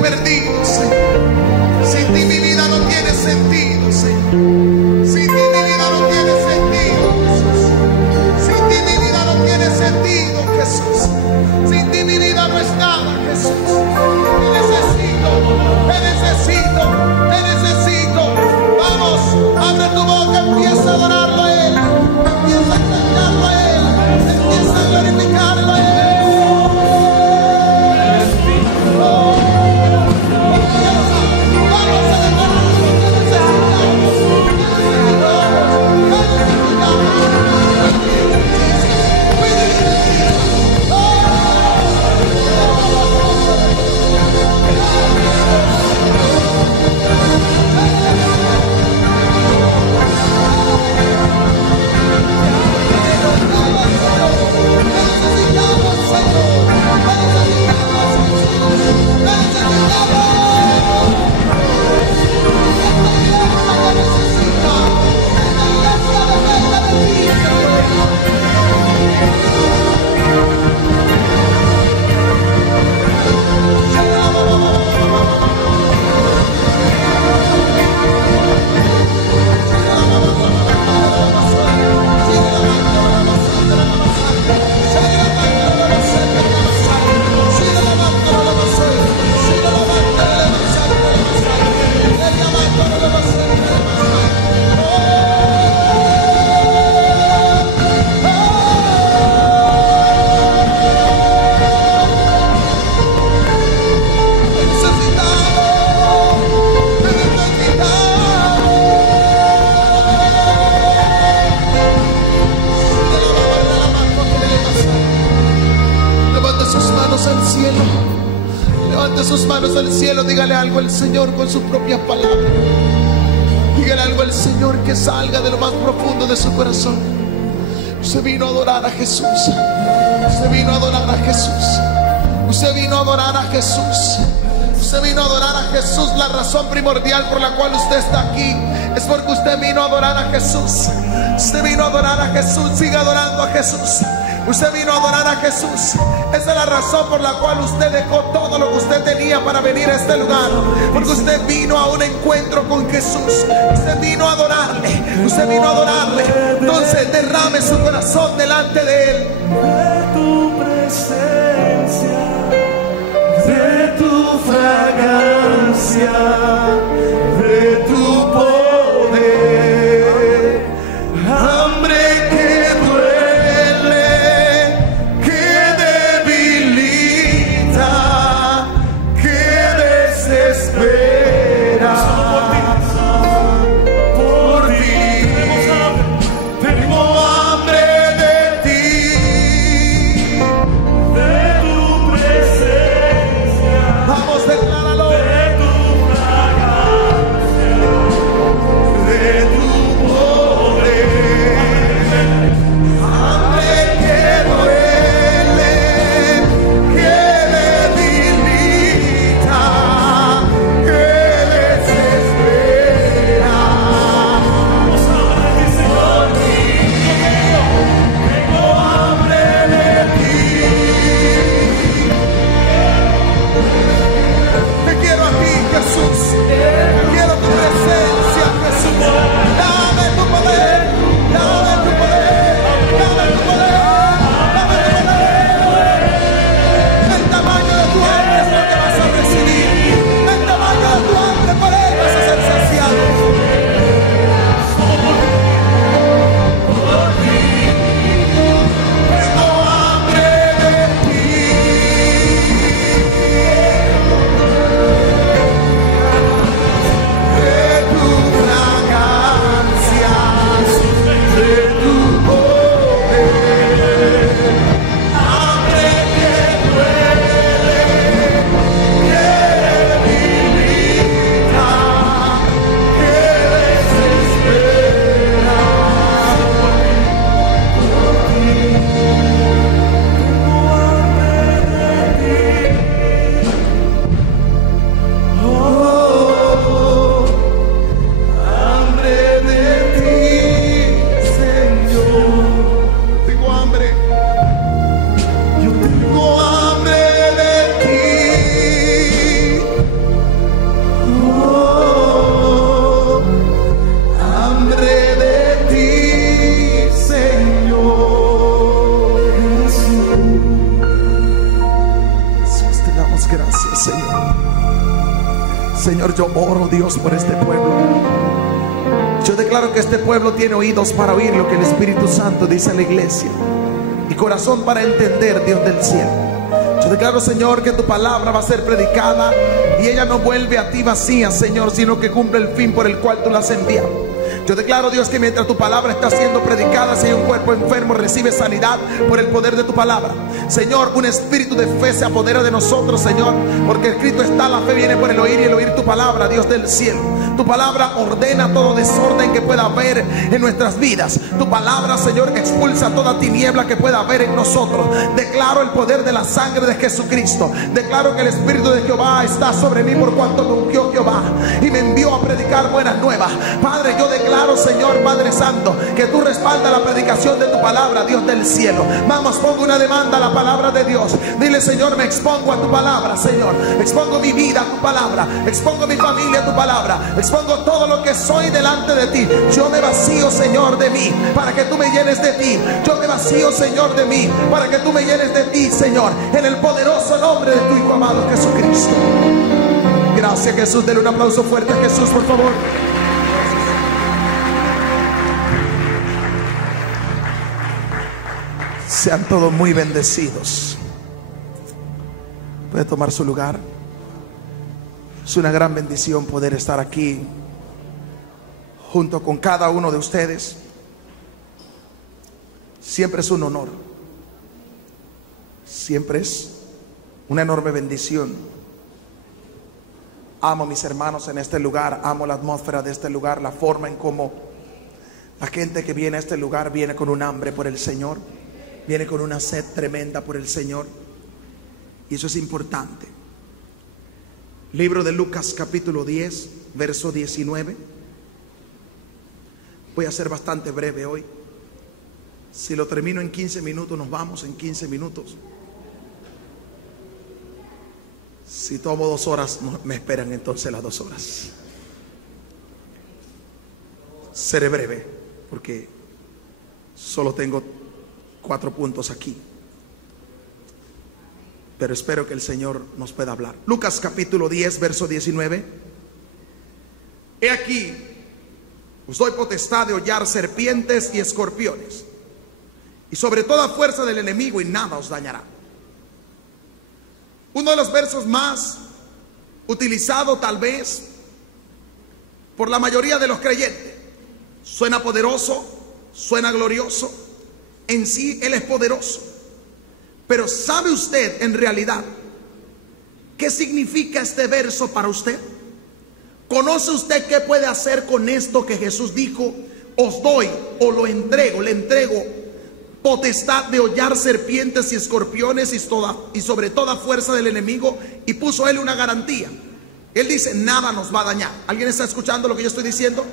perdido, Señor. Sin ti mi vida no tiene sentido, Señor. Sin ti mi vida no tiene sentido, Jesús. Sin ti mi vida no tiene sentido, Jesús. Sin ti mi vida no es nada, Jesús. Te necesito, te necesito, te necesito. Vamos, abre tu boca, empieza a adorarlo a Él. Empieza a cantarlo a Él. Empieza a glorificarlo a Él. Dígale algo al Señor con sus propias palabras. Dígale algo al Señor que salga de lo más profundo de su corazón. Usted vino a adorar a Jesús. Usted vino a adorar a Jesús. Usted vino a adorar a Jesús. Usted vino a adorar a Jesús. La razón primordial por la cual usted está aquí es porque usted vino a adorar a Jesús. Usted vino a adorar a Jesús. Siga adorando a Jesús. Usted vino a adorar a Jesús. Esa es la razón por la cual usted dejó todo lo que usted tenía para venir a este lugar. Porque usted vino a un encuentro con Jesús. Usted vino a adorarle. Usted vino a adorarle. Entonces derrame su corazón delante de Él. De tu presencia, de tu fragancia, de tu poder, hambre que Vamos, decláralo. Señor, yo oro, Dios, por este pueblo. Yo declaro que este pueblo tiene oídos para oír lo que el Espíritu Santo dice a la iglesia y corazón para entender, Dios del cielo. Yo declaro, Señor, que tu palabra va a ser predicada y ella no vuelve a ti vacía, Señor, sino que cumple el fin por el cual tú la has enviado. Yo declaro, Dios, que mientras tu palabra está siendo predicada, si hay un cuerpo enfermo, recibe sanidad por el poder de tu palabra. Señor, un espíritu de fe se apodera de nosotros, Señor, porque escrito está: la fe viene por el oír y el oír tu palabra, Dios del cielo. Tu palabra ordena todo desorden que pueda haber en nuestras vidas. Tu palabra, Señor, expulsa toda tiniebla que pueda haber en nosotros. Declaro el poder de la sangre de Jesucristo. Declaro que el Espíritu de Jehová está sobre mí, por cuanto me ungió Jehová y me envió a predicar buenas nuevas. Padre, yo declaro, Señor, Padre Santo, que tú respaldas la predicación de tu palabra, Dios del cielo. Vamos, pongo una demanda a la palabra de Dios. Dile: Señor, me expongo a tu palabra, Señor. Expongo mi vida a tu palabra. Expongo mi familia a tu palabra. Expongo todo lo que soy delante de ti. Yo me vacío, Señor, de mí, para que tú me llenes de ti. Yo me vacío, Señor, de mí, para que tú me llenes de ti, Señor, en el poderoso nombre de tu Hijo amado Jesucristo. Gracias, Jesús. Denle un aplauso fuerte a Jesús, por favor. Sean todos muy bendecidos. Puede tomar su lugar. Es una gran bendición poder estar aquí junto con cada uno de ustedes. Siempre es un honor. Siempre es una enorme bendición. Amo a mis hermanos en este lugar. Amo la atmósfera de este lugar. La forma en cómo la gente que viene a este lugar viene con un hambre por el Señor. Viene con una sed tremenda por el Señor. Y eso es importante. Libro de Lucas, capítulo 10, verso 19. Voy a ser bastante breve hoy. Si lo termino en 15 minutos, nos vamos en 15 minutos. Si tomo 2 horas, me esperan entonces las 2 horas. Seré breve, porque solo tengo 4 puntos aquí, pero espero que el Señor nos pueda hablar. Lucas capítulo 10, verso 19. He aquí, os doy potestad de hollar serpientes y escorpiones, y sobre toda fuerza del enemigo, y nada os dañará. Uno de los versos más utilizado tal vez por la mayoría de los creyentes. Suena poderoso, suena glorioso. En sí Él es poderoso, pero ¿sabe usted en realidad qué significa este verso para usted? ¿Conoce usted qué puede hacer con esto que Jesús dijo: os doy o lo entrego, le entrego potestad de hollar serpientes y escorpiones y sobre toda fuerza del enemigo? Y puso Él una garantía. Él dice: nada nos va a dañar. ¿Alguien está escuchando lo que yo estoy diciendo?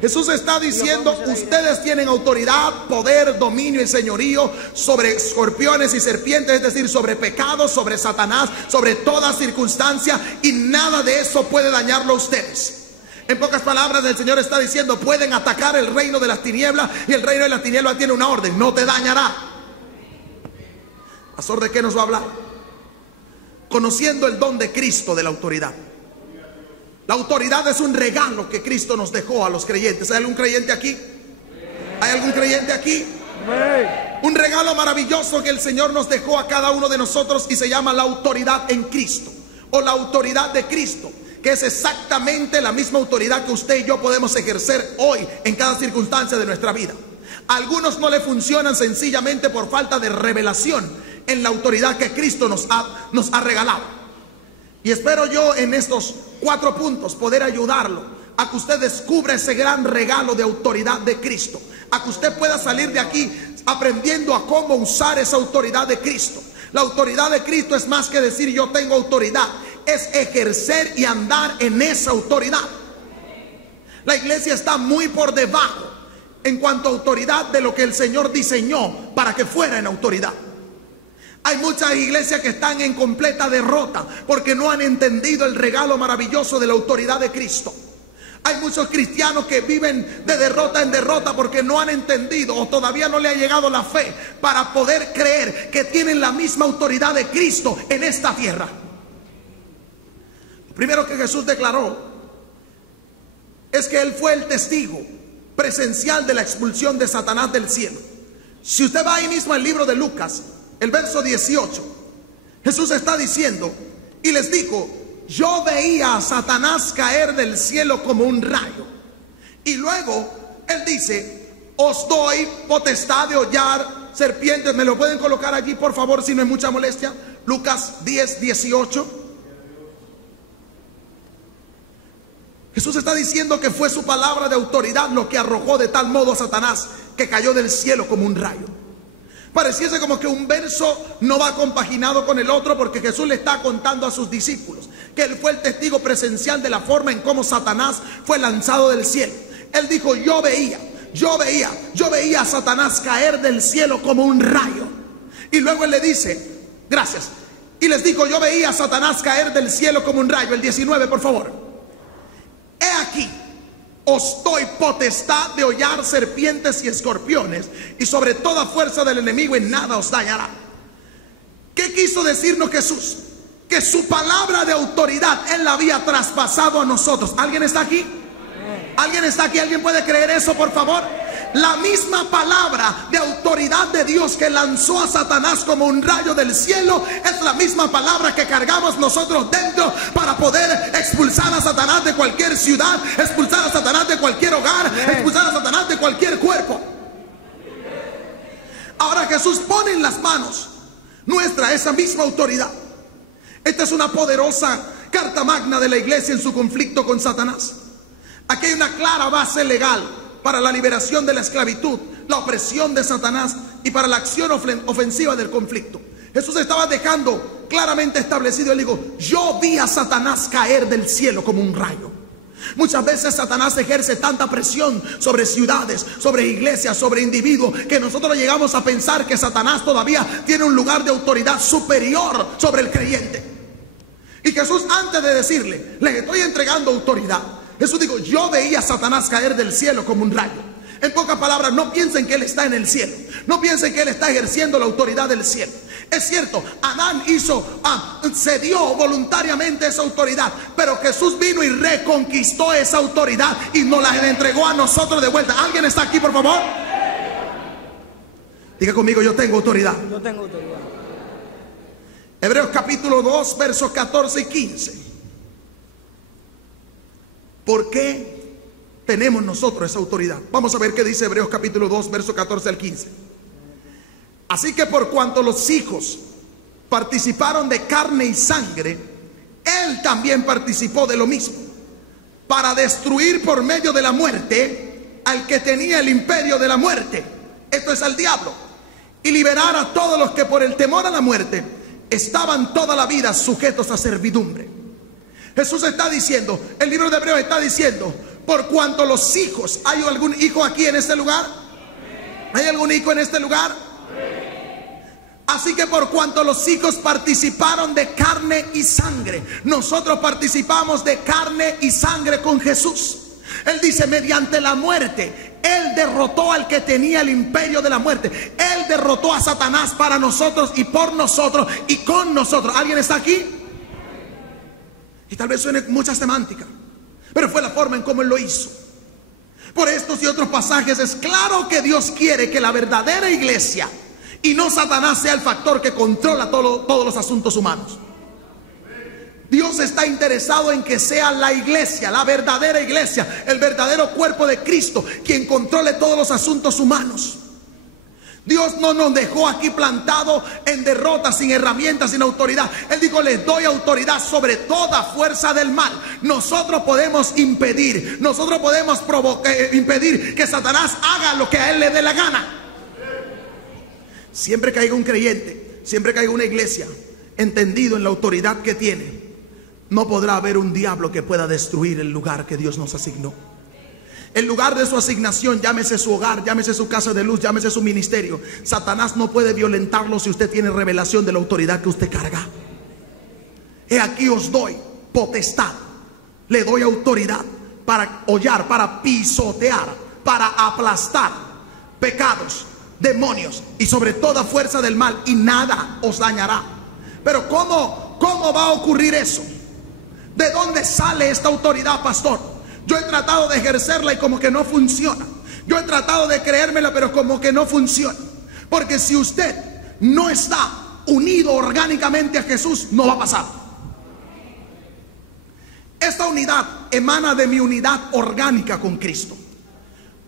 Jesús está diciendo: ustedes tienen autoridad, poder, dominio y señorío sobre escorpiones y serpientes, es decir, sobre pecados, sobre Satanás, sobre toda circunstancia, y nada de eso puede dañarlo a ustedes. En pocas palabras, el Señor está diciendo: pueden atacar el reino de las tinieblas, y el reino de las tinieblas tiene una orden: no te dañará. ¿Pastor, de qué nos va a hablar? Conociendo el don de Cristo de la autoridad. La autoridad es un regalo que Cristo nos dejó a los creyentes. ¿Hay algún creyente aquí? ¿Hay algún creyente aquí? Un regalo maravilloso que el Señor nos dejó a cada uno de nosotros, y se llama la autoridad en Cristo, o la autoridad de Cristo, que es exactamente la misma autoridad que usted y yo podemos ejercer hoy en cada circunstancia de nuestra vida. A algunos no le funcionan sencillamente por falta de revelación en la autoridad que Cristo nos ha regalado. Y espero yo en estos 4 puntos poder ayudarlo a que usted descubra ese gran regalo de autoridad de Cristo, a que usted pueda salir de aquí aprendiendo a cómo usar esa autoridad de Cristo. La autoridad de Cristo es más que decir yo tengo autoridad, es ejercer y andar en esa autoridad. La iglesia está muy por debajo en cuanto a autoridad de lo que el Señor diseñó para que fuera en autoridad. Hay muchas iglesias que están en completa derrota porque no han entendido el regalo maravilloso de la autoridad de Cristo. Hay muchos cristianos que viven de derrota en derrota porque no han entendido, o todavía no le ha llegado la fe para poder creer que tienen la misma autoridad de Cristo en esta tierra. Primero que Jesús declaró es que Él fue el testigo presencial de la expulsión de Satanás del cielo. Si usted va ahí mismo al libro de Lucas, el verso 18, Jesús está diciendo y les dijo: yo veía a Satanás caer del cielo como un rayo. Y luego Él dice: os doy potestad de hollar serpientes. ¿Me lo pueden colocar allí, por favor, si no es mucha molestia? Lucas 10, 18. Jesús está diciendo que fue su palabra de autoridad lo que arrojó de tal modo a Satanás que cayó del cielo como un rayo. Pareciese como que un verso no va compaginado con el otro, porque Jesús le está contando a sus discípulos que Él fue el testigo presencial de la forma en cómo Satanás fue lanzado del cielo. Él dijo: yo veía a Satanás caer del cielo como un rayo. Y luego Él le dice: gracias. Y les dijo: yo veía a Satanás caer del cielo como un rayo. El 19, por favor. He aquí, os doy potestad de hollar serpientes y escorpiones, y sobre toda fuerza del enemigo, en nada os dañará. ¿Qué quiso decirnos Jesús? Que su palabra de autoridad Él la había traspasado a nosotros. ¿Alguien está aquí? ¿Alguien está aquí? ¿Alguien puede creer eso, por favor? La misma palabra de autoridad de Dios que lanzó a Satanás como un rayo del cielo es la misma palabra que cargamos nosotros dentro para poder expulsar a Satanás de cualquier ciudad, expulsar a Satanás de cualquier hogar, expulsar a Satanás de cualquier cuerpo. Ahora Jesús pone en las manos nuestra esa misma autoridad. Esta es una poderosa carta magna de la iglesia en su conflicto con Satanás. Aquí hay una clara base legal para la liberación de la esclavitud, la opresión de Satanás y para la acción ofensiva del conflicto. Jesús estaba dejando claramente establecido. Él dijo: yo vi a Satanás caer del cielo como un rayo. Muchas veces Satanás ejerce tanta presión sobre ciudades, sobre iglesias, sobre individuos, que nosotros llegamos a pensar que Satanás todavía tiene un lugar de autoridad superior sobre el creyente. Y Jesús, antes de decirle: les estoy entregando autoridad, Jesús dijo: yo veía a Satanás caer del cielo como un rayo. En pocas palabras, no piensen que Él está en el cielo, no piensen que Él está ejerciendo la autoridad del cielo. Es cierto, Adán cedió voluntariamente esa autoridad, pero Jesús vino y reconquistó esa autoridad y nos la entregó a nosotros de vuelta. ¿Alguien está aquí, por favor? Diga conmigo: yo tengo autoridad. Yo tengo autoridad. Hebreos capítulo 2, versos 14 y 15. ¿Por qué tenemos nosotros esa autoridad? Vamos a ver qué dice Hebreos capítulo 2, versos 14 al 15. Así que por cuanto los hijos participaron de carne y sangre, Él también participó de lo mismo, para destruir por medio de la muerte al que tenía el imperio de la muerte, esto es, al diablo, y liberar a todos los que por el temor a la muerte estaban toda la vida sujetos a servidumbre. Jesús está diciendo, el libro de Hebreos está diciendo: por cuanto los hijos, ¿hay algún hijo aquí en este lugar? ¿Hay algún hijo en este lugar? Así que por cuanto los hijos participaron de carne y sangre, nosotros participamos de carne y sangre con Jesús. Él dice: mediante la muerte Él derrotó al que tenía el imperio de la muerte. Él derrotó a Satanás para nosotros y por nosotros y con nosotros. ¿Alguien está aquí? Y tal vez suene mucha semántica, pero fue la forma en cómo Él lo hizo. Por estos y otros pasajes es claro que Dios quiere que la verdadera iglesia y no Satanás sea el factor que controla todos los asuntos humanos. Dios está interesado en que sea la iglesia, la verdadera iglesia, el verdadero cuerpo de Cristo, quien controle todos los asuntos humanos. Dios no nos dejó aquí plantados en derrota, sin herramientas, sin autoridad. Él dijo: les doy autoridad sobre toda fuerza del mal. Nosotros podemos impedir, nosotros podemos impedir que Satanás haga lo que a él le dé la gana. Siempre que haya un creyente, siempre que haya una iglesia entendido en la autoridad que tiene, no podrá haber un diablo que pueda destruir el lugar que Dios nos asignó. El lugar de su asignación, llámese su hogar, llámese su casa de luz, llámese su ministerio. Satanás no puede violentarlo si usted tiene revelación de la autoridad que usted carga. He aquí os doy potestad, le doy autoridad para hollar, para pisotear, para aplastar pecados, demonios y sobre toda fuerza del mal, y nada os dañará. Pero ¿cómo va a ocurrir eso? ¿De dónde sale esta autoridad, pastor? Yo he tratado de ejercerla y como que no funciona. Yo he tratado de creérmela, pero como que no funciona. Porque si usted no está unido orgánicamente a Jesús, no va a pasar. Esta unidad emana de mi unidad orgánica con Cristo.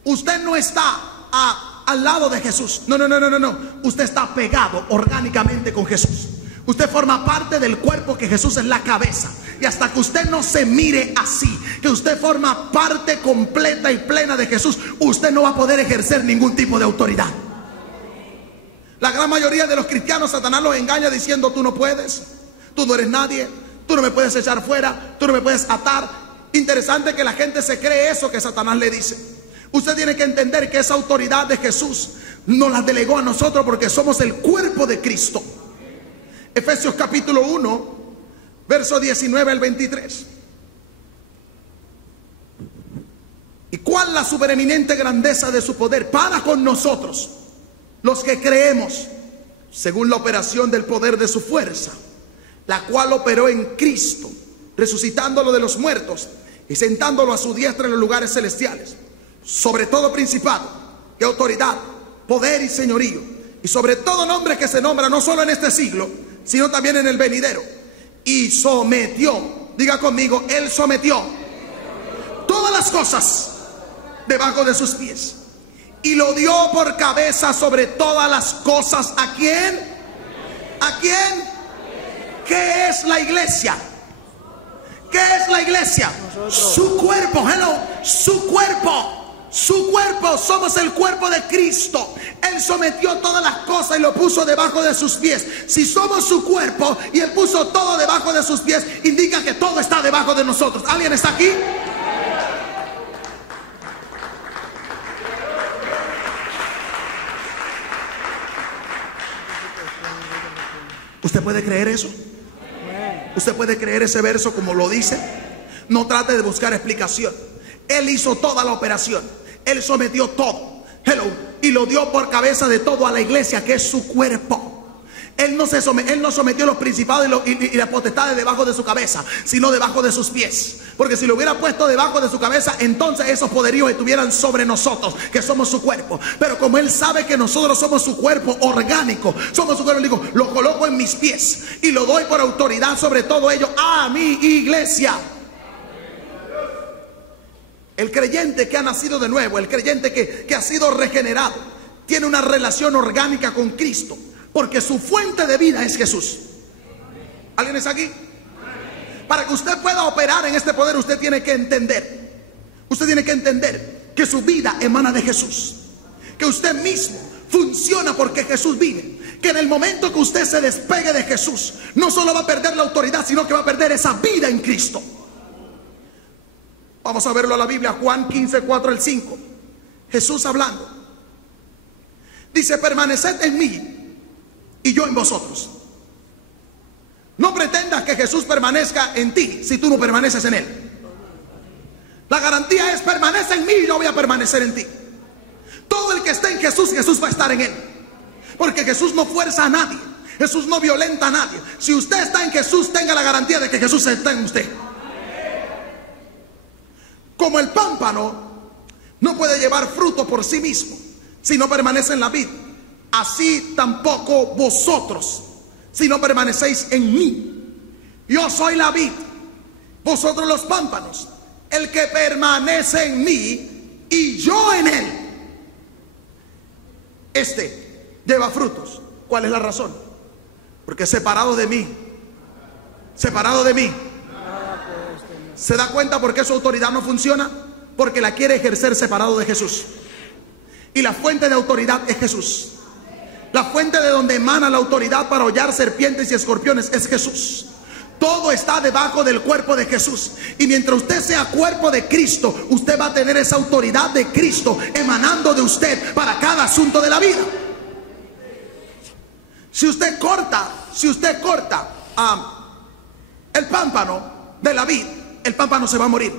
Usted no está al lado de Jesús. No. Usted está pegado orgánicamente con Jesús. Usted forma parte del cuerpo, que Jesús es la cabeza. Y hasta que usted no se mire así, que usted forma parte completa y plena de Jesús, usted no va a poder ejercer ningún tipo de autoridad. La gran mayoría de los cristianos, Satanás los engaña diciendo: tú no puedes, tú no eres nadie, tú no me puedes echar fuera, tú no me puedes atar. Interesante que la gente se cree eso que Satanás le dice. Usted tiene que entender que esa autoridad de Jesús nos la delegó a nosotros porque somos el cuerpo de Cristo. Efesios capítulo 1, verso 19 al 23. ¿Y cuál la supereminente grandeza de su poder para con nosotros, los que creemos, según la operación del poder de su fuerza, la cual operó en Cristo, resucitándolo de los muertos y sentándolo a su diestra en los lugares celestiales, sobre todo principado y autoridad, poder y señorío, y sobre todo nombre que se nombra no solo en este siglo, sino también en el venidero. Y sometió, diga conmigo, Él sometió todas las cosas debajo de sus pies, y lo dio por cabeza sobre todas las cosas. ¿A quién? ¿A quién? ¿Qué es la iglesia? ¿Qué es la iglesia? Su cuerpo, hello, su cuerpo. Su cuerpo, somos el cuerpo de Cristo. Él sometió todas las cosas y lo puso debajo de sus pies. Si somos su cuerpo y Él puso todo debajo de sus pies, indica que todo está debajo de nosotros. ¿Alguien está aquí? ¿Usted puede creer eso? ¿Usted puede creer ese verso como lo dice? No trate de buscar explicación. Él hizo toda la operación. Él sometió todo, hello, y lo dio por cabeza de todo a la iglesia, que es su cuerpo. Él no sometió los principados y las potestades debajo de su cabeza, sino debajo de sus pies. Porque si lo hubiera puesto debajo de su cabeza, entonces esos poderíos estuvieran sobre nosotros, que somos su cuerpo. Pero como Él sabe que nosotros somos su cuerpo orgánico, somos su cuerpo, Él dijo: lo coloco en mis pies y lo doy por autoridad sobre todo ello a mi iglesia. El creyente que ha nacido de nuevo, el creyente que ha sido regenerado, tiene una relación orgánica con Cristo, porque su fuente de vida es Jesús. ¿Alguien está aquí? Para que usted pueda operar en este poder, usted tiene que entender que su vida emana de Jesús, que usted mismo funciona porque Jesús vive, que en el momento que usted se despegue de Jesús, no solo va a perder la autoridad, sino que va a perder esa vida en Cristo. Vamos a verlo a la Biblia, Juan 15, 4 al 5. Jesús hablando. Dice: permaneced en mí y yo en vosotros. No pretendas que Jesús permanezca en ti si tú no permaneces en Él. La garantía es: permanece en mí y yo voy a permanecer en ti. Todo el que esté en Jesús, Jesús va a estar en él. Porque Jesús no fuerza a nadie, Jesús no violenta a nadie. Si usted está en Jesús, tenga la garantía de que Jesús está en usted. Como el pámpano no puede llevar fruto por sí mismo si no permanece en la vid, así tampoco vosotros si no permanecéis en mí. Yo soy la vid, vosotros los pámpanos. El que permanece en mí y yo en él, este lleva frutos. ¿Cuál es la razón? Porque separado de mí, ¿se da cuenta por qué su autoridad no funciona? Porque la quiere ejercer separado de Jesús. Y la fuente de autoridad es Jesús. La fuente de donde emana la autoridad para hollar serpientes y escorpiones es Jesús. Todo está debajo del cuerpo de Jesús. Y mientras usted sea cuerpo de Cristo, usted va a tener esa autoridad de Cristo emanando de usted para cada asunto de la vida. Si usted corta el pámpano de la vid, el pámpano se va a morir.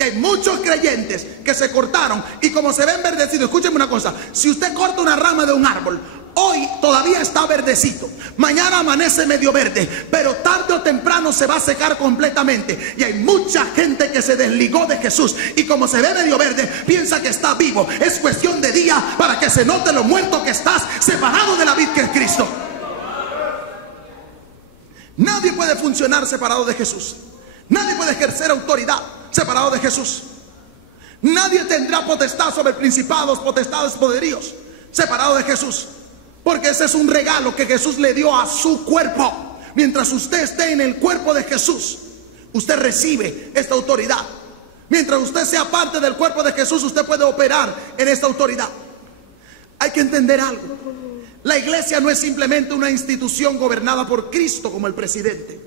Hay muchos creyentes que se cortaron y como se ven enverdecidos, escúcheme una cosa: si usted corta una rama de un árbol, Hoy todavía está verdecito, mañana amanece medio verde, pero tarde o temprano se va a secar completamente. Y hay mucha gente que se desligó de Jesús y como se ve medio verde, piensa que está vivo. Es cuestión de día para que se note lo muerto que estás, separado de la vid que es Cristo. Nadie puede funcionar separado de Jesús. Nadie puede ejercer autoridad separado de Jesús. Nadie tendrá potestad sobre principados, potestades, poderíos separado de Jesús. Porque ese es un regalo que Jesús le dio a su cuerpo. Mientras usted esté en el cuerpo de Jesús, usted recibe esta autoridad. Mientras usted sea parte del cuerpo de Jesús, usted puede operar en esta autoridad. Hay que entender algo. La iglesia no es simplemente una institución gobernada por Cristo como el presidente.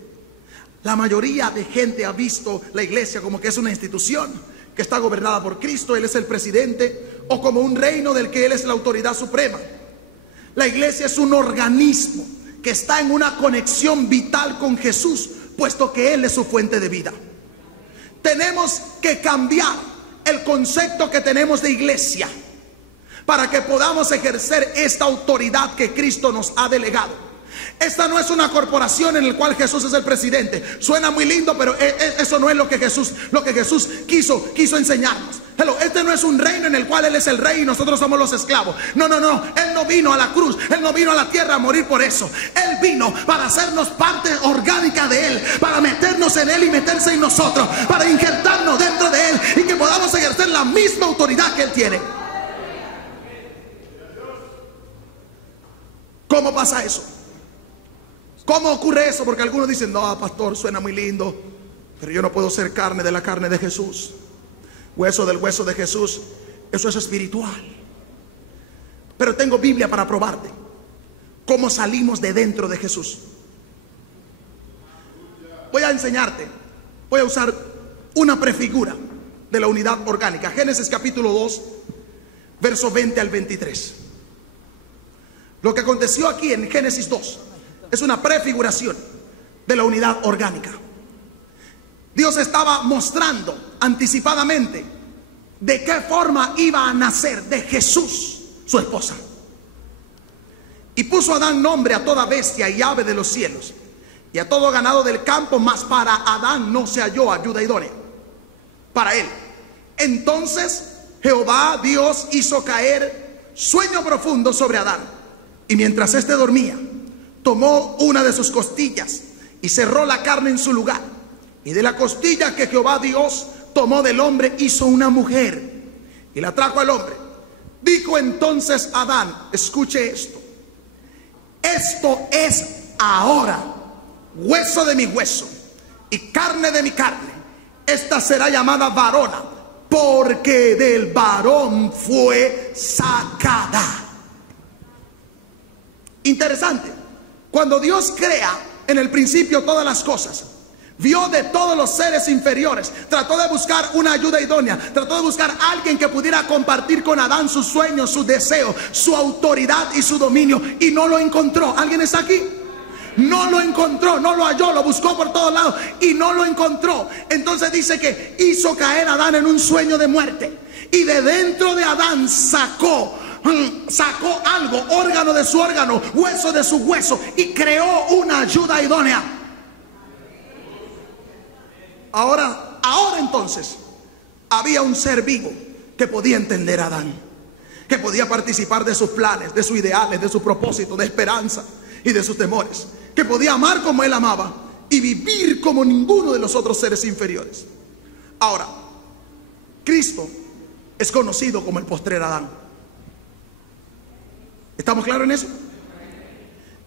La mayoría de gente ha visto la iglesia como que es una institución que está gobernada por Cristo, Él es el presidente, o como un reino del que Él es la autoridad suprema. La iglesia es un organismo que está en una conexión vital con Jesús, puesto que Él es su fuente de vida. Tenemos que cambiar el concepto que tenemos de iglesia para que podamos ejercer esta autoridad que Cristo nos ha delegado. Esta no es una corporación en la cual Jesús es el presidente. Suena muy lindo, pero eso no es lo que Jesús quiso enseñarnos. Este no es un reino en el cual Él es el rey y nosotros somos los esclavos. No. Él no vino a la cruz, Él no vino a la tierra a morir por eso. Él vino para hacernos parte orgánica de Él, para meternos en Él y meterse en nosotros, para injertarnos dentro de Él y que podamos ejercer la misma autoridad que Él tiene. ¿Cómo pasa eso? ¿Cómo ocurre eso? Porque algunos dicen, no, pastor, suena muy lindo, pero yo no puedo ser carne de la carne de Jesús, hueso del hueso de Jesús. Eso es espiritual. Pero tengo Biblia para probarte cómo salimos de dentro de Jesús. Voy a enseñarte, voy a usar una prefigura de la unidad orgánica. Génesis capítulo 2, verso 20 al 23. Lo que aconteció aquí en Génesis 2 es una prefiguración de la unidad orgánica. Dios estaba mostrando anticipadamente de qué forma iba a nacer de Jesús su esposa. Y puso Adán nombre a toda bestia y ave de los cielos y a todo ganado del campo, mas para Adán no se halló ayuda idónea para él. Entonces Jehová Dios hizo caer sueño profundo sobre Adán, y mientras éste dormía, tomó una de sus costillas y cerró la carne en su lugar. Y de la costilla que Jehová Dios tomó del hombre hizo una mujer y la trajo al hombre. Dijo entonces Adán, escuche esto: esto es ahora hueso de mi hueso y carne de mi carne. Esta será llamada varona, porque del varón fue sacada. Interesante. Cuando Dios crea en el principio todas las cosas, vio de todos los seres inferiores, trató de buscar una ayuda idónea, trató de buscar a alguien que pudiera compartir con Adán sus sueños, sus deseos, su autoridad y su dominio, y no lo encontró. ¿Alguien está aquí? No lo encontró, no lo halló, lo buscó por todos lados y no lo encontró. Entonces dice que hizo caer a Adán en un sueño de muerte, y de dentro de Adán sacó algo, órgano de su órgano, hueso de su hueso, y creó una ayuda idónea. Ahora entonces había un ser vivo que podía entender a Adán, que podía participar de sus planes, de sus ideales, de sus propósitos, de esperanza y de sus temores, que podía amar como él amaba y vivir como ninguno de los otros seres inferiores. Ahora, Cristo es conocido como el postrer Adán. ¿Estamos claros en eso?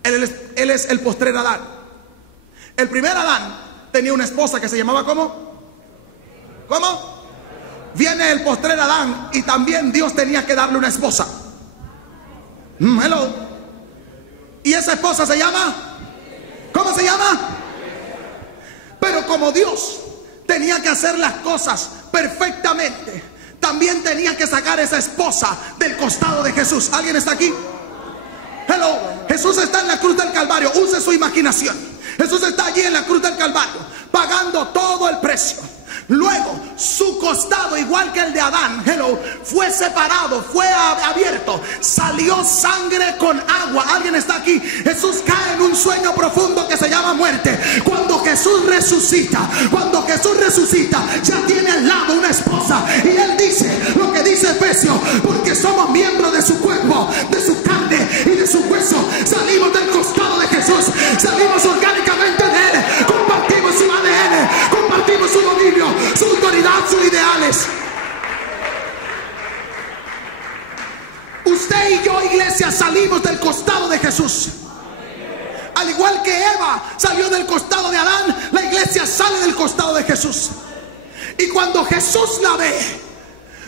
Él es el postrer Adán. El primer Adán tenía una esposa que se llamaba ¿cómo? ¿Cómo? Viene el postrer Adán y también Dios tenía que darle una esposa. Hello. Y esa esposa se llama, ¿cómo se llama? Pero como Dios tenía que hacer las cosas perfectamente, también tenía que sacar esa esposa del costado de Jesús. ¿Alguien está aquí? Hello. Jesús está en la cruz del Calvario. Use su imaginación. Jesús está allí en la cruz del Calvario, pagando todo el precio, Luego su costado, igual que el de Adán, fue separado, fue abierto, salió sangre con agua. ¿Alguien está aquí? Jesús cae en un sueño profundo que se llama muerte. Cuando Jesús resucita, ya tiene al lado una esposa, y él dice lo que dice Efesios: porque somos miembros de su cuerpo, de su carne y de su hueso. Salimos del costado de Jesús, salimos orgánicamente de él, compartimos su ADN, compartimos su dominio, su autoridad, sus ideales. Usted y yo, iglesia, salimos del costado de Jesús. Al igual que Eva salió del costado de Adán, la iglesia sale del costado de Jesús. Y cuando Jesús la ve,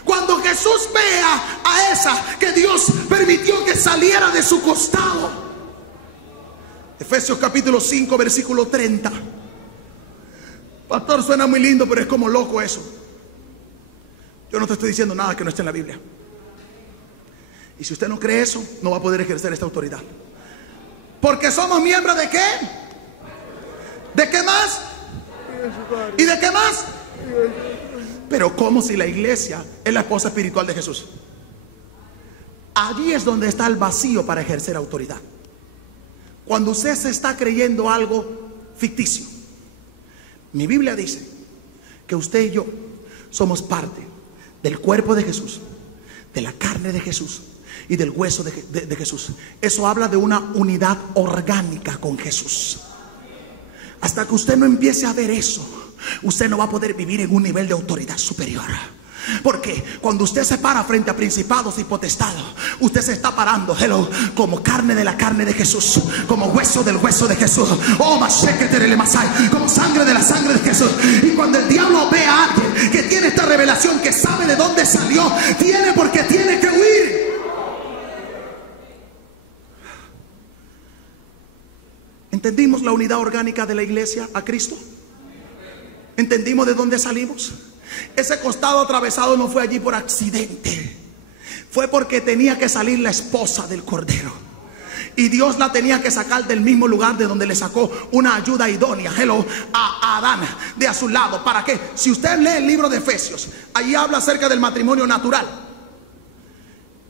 cuando Jesús vea a esa que Dios permitió que saliera de su costado, Efesios capítulo 5 versículo 30. Pastor, suena muy lindo, pero es como loco eso. Yo no te estoy diciendo nada que no esté en la Biblia. Y si usted no cree eso, no va a poder ejercer esta autoridad. Porque somos miembros ¿de qué? ¿De qué más? ¿Y de qué más? Pero como si la iglesia es la esposa espiritual de Jesús. Allí es donde está el vacío para ejercer autoridad. Cuando usted se está creyendo algo ficticio. Mi Biblia dice que usted y yo somos parte del cuerpo de Jesús, de la carne de Jesús y del hueso de Jesús. Eso habla de una unidad orgánica con Jesús. Hasta que usted no empiece a ver eso, usted no va a poder vivir en un nivel de autoridad superior. Porque cuando usted se para frente a principados y potestados, usted se está parando como carne de la carne de Jesús, como hueso del hueso de Jesús, como sangre de la sangre de Jesús. Y cuando el diablo ve a alguien que tiene esta revelación, que sabe de dónde salió, porque tiene que huir. ¿Entendimos la unidad orgánica de la iglesia a Cristo? ¿Entendimos de dónde salimos? Ese costado atravesado no fue allí por accidente. Fue porque tenía que salir la esposa del Cordero. Y Dios la tenía que sacar del mismo lugar de donde le sacó una ayuda idónea a Adán, de a su lado. ¿Para qué? Si usted lee el libro de Efesios, allí habla acerca del matrimonio natural.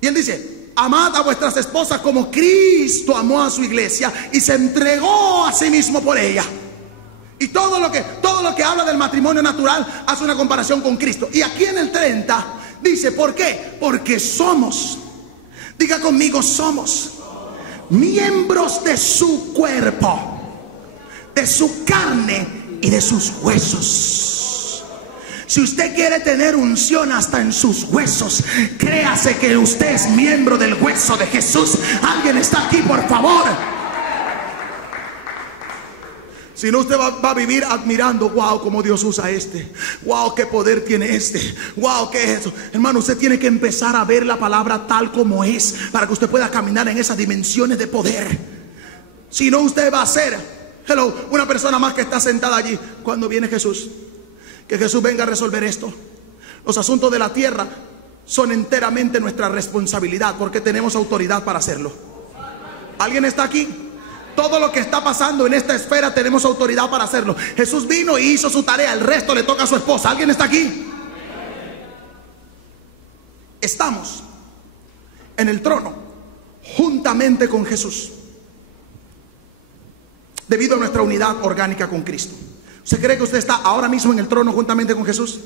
Y él dice: amad a vuestras esposas como Cristo amó a su iglesia y se entregó a sí mismo por ella. Y todo lo que habla del matrimonio natural hace una comparación con Cristo. Y aquí en el 30 dice: ¿por qué? Porque somos, diga conmigo, somos miembros de su cuerpo, de su carne y de sus huesos. Si usted quiere tener unción hasta en sus huesos, créase que usted es miembro del hueso de Jesús. ¿Alguien está aquí, por favor? Si no, usted va a vivir admirando: wow, cómo Dios usa este, wow, qué poder tiene este, wow, qué es eso. Hermano, usted tiene que empezar a ver la palabra tal como es, para que usted pueda caminar en esas dimensiones de poder. Si no, usted va a ser una persona más que está sentada allí. Cuando viene Jesús, que Jesús venga a resolver esto. Los asuntos de la tierra son enteramente nuestra responsabilidad, porque tenemos autoridad para hacerlo. ¿Alguien está aquí? Todo lo que está pasando en esta esfera tenemos autoridad para hacerlo. Jesús vino y hizo su tarea, el resto le toca a su esposa. ¿Alguien está aquí? Estamos en el trono juntamente con Jesús, debido a nuestra unidad orgánica con Cristo. ¿Usted cree que usted está ahora mismo en el trono juntamente con Jesús?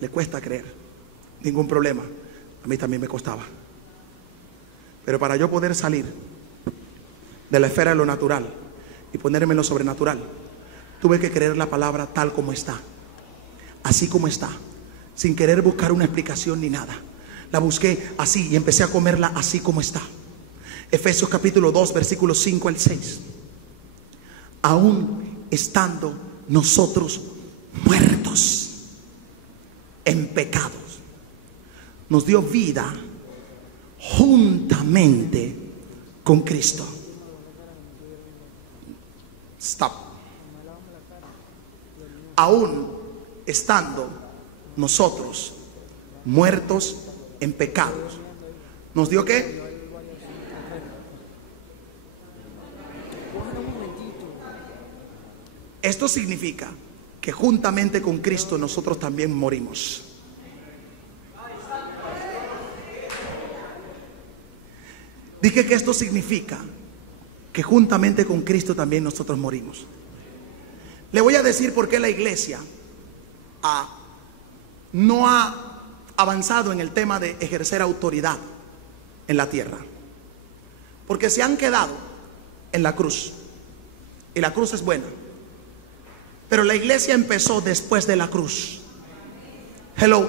Le cuesta creer. Ningún problema. A mí también me costaba. Pero para yo poder salir de la esfera de lo natural y ponerme en lo sobrenatural, tuve que creer la palabra tal como está, así como está, sin querer buscar una explicación ni nada. La busqué así y empecé a comerla así como está. Efesios capítulo 2 versículos 5 al 6. Aún estando nosotros muertos en pecados, nos dio vida juntamente con Cristo. Stop. Aún estando nosotros muertos en pecados, ¿nos dio qué? Esto significa que juntamente con Cristo nosotros también morimos. Dije que esto significa que juntamente con Cristo también nosotros morimos. Le voy a decir por qué la iglesia no ha avanzado en el tema de ejercer autoridad en la tierra. Porque se han quedado en la cruz. Y la cruz es buena. Pero la iglesia empezó después de la cruz. Hello,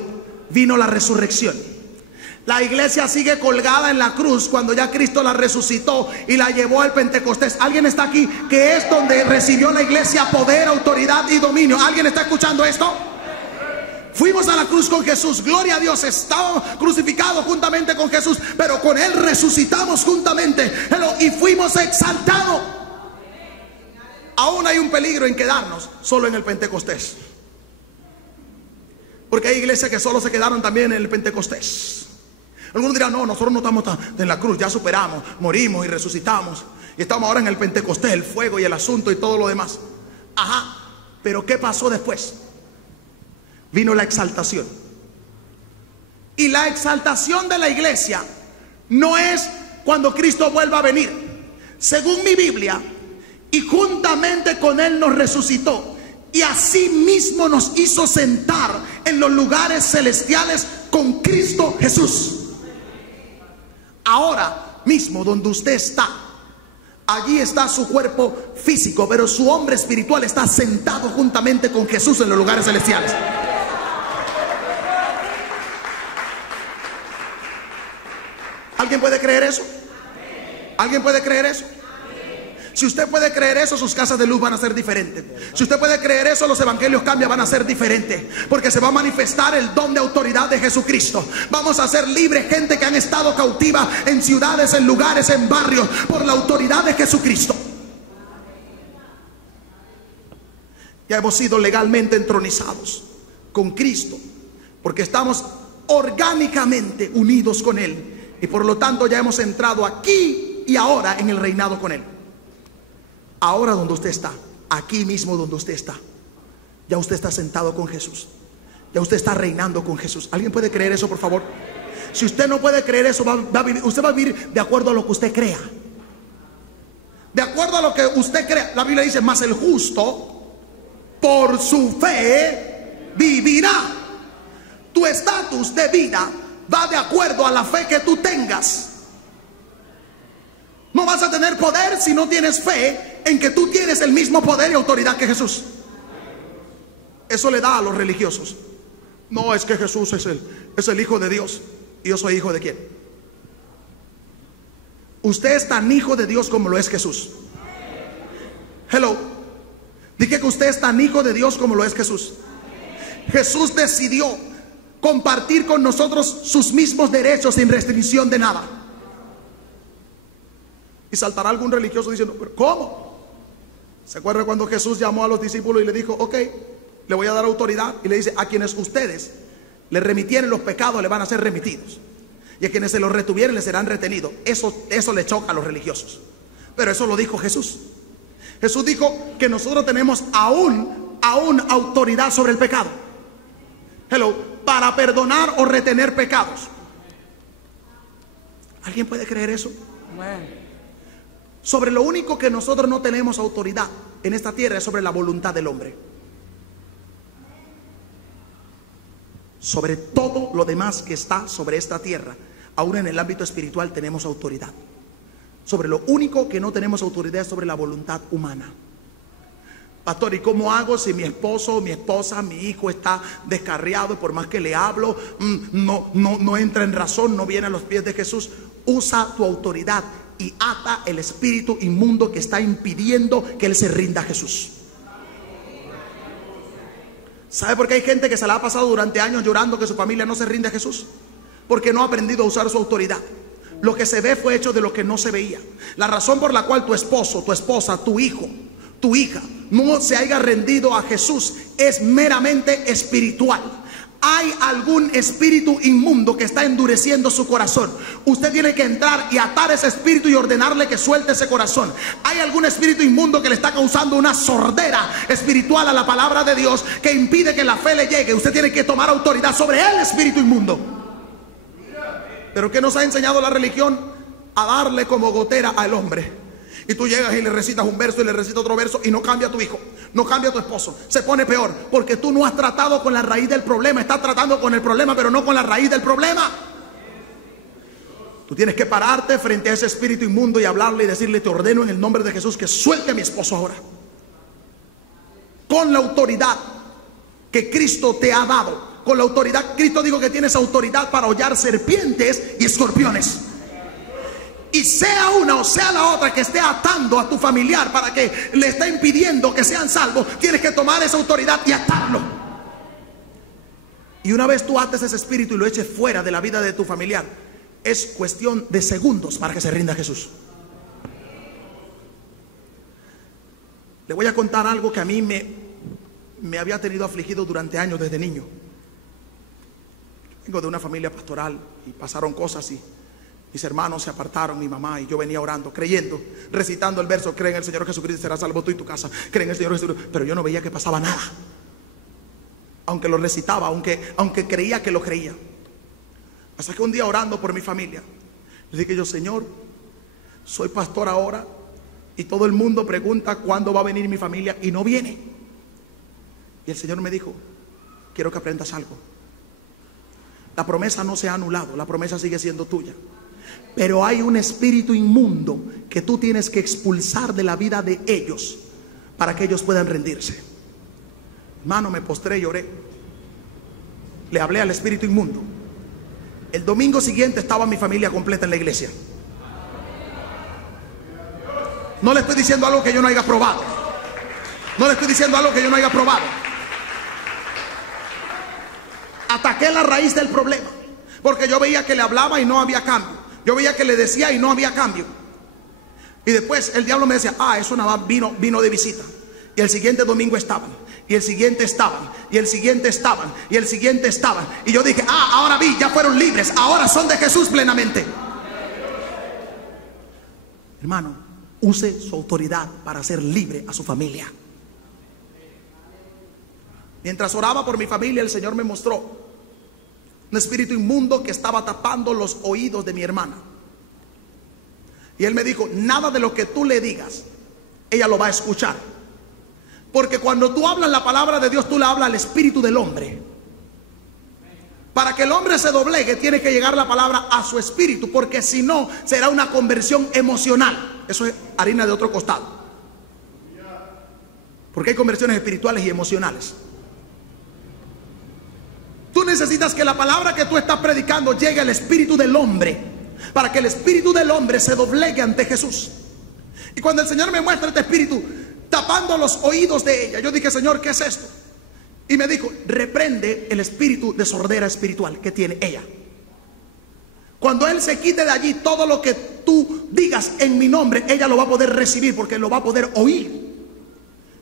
vino la resurrección. La iglesia sigue colgada en la cruz cuando ya Cristo la resucitó y la llevó al Pentecostés. ¿Alguien está aquí? Que es donde recibió la iglesia poder, autoridad y dominio. ¿Alguien está escuchando esto? Fuimos a la cruz con Jesús, gloria a Dios, estábamos crucificados juntamente con Jesús, pero con Él resucitamos juntamente. Hello, y fuimos exaltados. Aún hay un peligro en quedarnos solo en el Pentecostés, porque hay iglesias que solo se quedaron también en el Pentecostés. Algunos dirán, no, nosotros no estamos en la cruz, ya superamos, morimos y resucitamos y estamos ahora en el Pentecostés, el fuego y el asunto y todo lo demás. Ajá, pero ¿qué pasó después? Vino la exaltación. Y la exaltación de la iglesia no es cuando Cristo vuelva a venir. Según mi Biblia, y juntamente con Él nos resucitó, y así mismo nos hizo sentar en los lugares celestiales con Cristo Jesús. Ahora mismo donde usted está, allí está su cuerpo físico, pero su hombre espiritual está sentado juntamente con Jesús en los lugares celestiales. ¿Alguien puede creer eso? ¿Alguien puede creer eso? Si usted puede creer eso, sus casas de luz van a ser diferentes. Si usted puede creer eso, los evangelios cambian, van a ser diferentes. Porque se va a manifestar el don de autoridad de Jesucristo. Vamos a ser libres, gente que han estado cautiva en ciudades, en lugares, en barrios, por la autoridad de Jesucristo. Ya hemos sido legalmente entronizados con Cristo, porque estamos orgánicamente unidos con Él. Y por lo tanto ya hemos entrado aquí y ahora en el reinado con Él. Ahora donde usted está, aquí mismo donde usted está, ya usted está sentado con Jesús. Ya usted está reinando con Jesús. ¿Alguien puede creer eso, por favor? Si usted no puede creer eso, usted va a vivir de acuerdo a lo que usted crea. De acuerdo a lo que usted crea. La Biblia dice, mas el justo por su fe vivirá. Tu estatus de vida va de acuerdo a la fe que tú tengas. No vas a tener poder si no tienes fe en que tú tienes el mismo poder y autoridad que Jesús. Eso le da a los religiosos. No, es que Jesús es el Hijo de Dios y yo soy hijo de ¿quién? Usted es tan hijo de Dios como lo es Jesús. Hello. Dije que usted es tan hijo de Dios como lo es Jesús. Jesús decidió compartir con nosotros sus mismos derechos sin restricción de nada. Y saltará algún religioso diciendo, ¿pero cómo? ¿Se acuerda cuando Jesús llamó a los discípulos y le dijo, ok, le voy a dar autoridad? Y le dice, a quienes ustedes le remitieren los pecados le van a ser remitidos, y a quienes se los retuvieren les serán retenidos. Eso le choca a los religiosos, pero eso lo dijo Jesús. Jesús dijo que nosotros tenemos aún autoridad sobre el pecado. Hello, para perdonar o retener pecados. ¿Alguien puede creer eso? Sobre lo único que nosotros no tenemos autoridad en esta tierra es sobre la voluntad del hombre. Sobre todo lo demás que está sobre esta tierra, aún en el ámbito espiritual tenemos autoridad. Sobre lo único que no tenemos autoridad es sobre la voluntad humana. Pastor, ¿y cómo hago si mi esposo, mi esposa, mi hijo está descarriado y por más que le hablo, no entra en razón, no viene a los pies de Jesús? Usa tu autoridad y ata el espíritu inmundo que está impidiendo que él se rinda a Jesús. ¿Sabe por qué hay gente que se la ha pasado durante años llorando que su familia no se rinde a Jesús? Porque no ha aprendido a usar su autoridad. Lo que se ve fue hecho de lo que no se veía. La razón por la cual tu esposo, tu esposa, tu hijo, tu hija no se haya rendido a Jesús es meramente espiritual. hay algún espíritu inmundo que está endureciendo su corazón. Usted tiene que entrar y atar ese espíritu y ordenarle que suelte ese corazón. Hay algún espíritu inmundo que le está causando una sordera espiritual a la palabra de Dios, que impide que la fe le llegue. Usted tiene que tomar autoridad sobre el espíritu inmundo. Pero ¿qué nos ha enseñado la religión? A darle como gotera al hombre. Y tú llegas y le recitas un verso y le recitas otro verso y no cambia tu hijo, no cambia tu esposo, se pone peor, porque tú no has tratado con la raíz del problema. Estás tratando con el problema, pero no con la raíz del problema. Tú tienes que pararte frente a ese espíritu inmundo y hablarle y decirle: te ordeno en el nombre de Jesús que suelte a mi esposo ahora, con la autoridad que Cristo te ha dado. Con la autoridad, Cristo dijo que tienes autoridad para hollar serpientes y escorpiones. Y sea una o sea la otra que esté atando a tu familiar para que le esté impidiendo que sean salvos, tienes que tomar esa autoridad y atarlo. Y una vez tú ates ese espíritu y lo eches fuera de la vida de tu familiar, es cuestión de segundos para que se rinda a Jesús. Le voy a contar algo que a mí me había tenido afligido durante años desde niño. Vengo de una familia pastoral y pasaron cosas y mis hermanos se apartaron, mi mamá y yo venía orando, creyendo, recitando el verso: cree en el Señor Jesucristo y serás salvo tú y tu casa. Cree en el Señor Jesucristo. Pero yo no veía que pasaba nada, aunque lo recitaba, aunque creía que lo creía. Hasta que un día, orando por mi familia, le dije yo: Señor, soy pastor ahora y todo el mundo pregunta cuándo va a venir mi familia y no viene. Y el Señor me dijo: quiero que aprendas algo. La promesa no se ha anulado, la promesa sigue siendo tuya. Pero hay un espíritu inmundo que tú tienes que expulsar de la vida de ellos para que ellos puedan rendirse. Hermano, me postré y lloré. Le hablé al espíritu inmundo. El domingo siguiente estaba mi familia completa en la iglesia. No le estoy diciendo algo que yo no haya probado. No le estoy diciendo algo que yo no haya probado. Ataqué la raíz del problema, porque yo veía que le hablaba y no había cambio. Yo veía que le decía y no había cambio. Y después el diablo me decía: eso nada más vino de visita. Y el siguiente domingo estaban, y el siguiente estaban, y el siguiente estaban, y el siguiente estaban. Y yo dije: ahora vi, ya fueron libres, ahora son de Jesús plenamente. Hermano, use su autoridad para hacer libre a su familia. Mientras oraba por mi familia, el Señor me mostró un espíritu inmundo que estaba tapando los oídos de mi hermana. Y él me dijo: nada de lo que tú le digas, ella lo va a escuchar. Porque cuando tú hablas la palabra de Dios, tú le hablas al espíritu del hombre. Para que el hombre se doblegue, tiene que llegar la palabra a su espíritu, porque si no, será una conversión emocional. Eso es harina de otro costado. Porque hay conversiones espirituales y emocionales. Tú necesitas que la palabra que tú estás predicando llegue al espíritu del hombre, para que el espíritu del hombre se doblegue ante Jesús. Y cuando el Señor me muestra este espíritu tapando los oídos de ella, yo dije: Señor, ¿qué es esto? Y me dijo: reprende el espíritu de sordera espiritual que tiene ella. Cuando él se quite de allí, todo lo que tú digas en mi nombre, ella lo va a poder recibir, porque lo va a poder oír.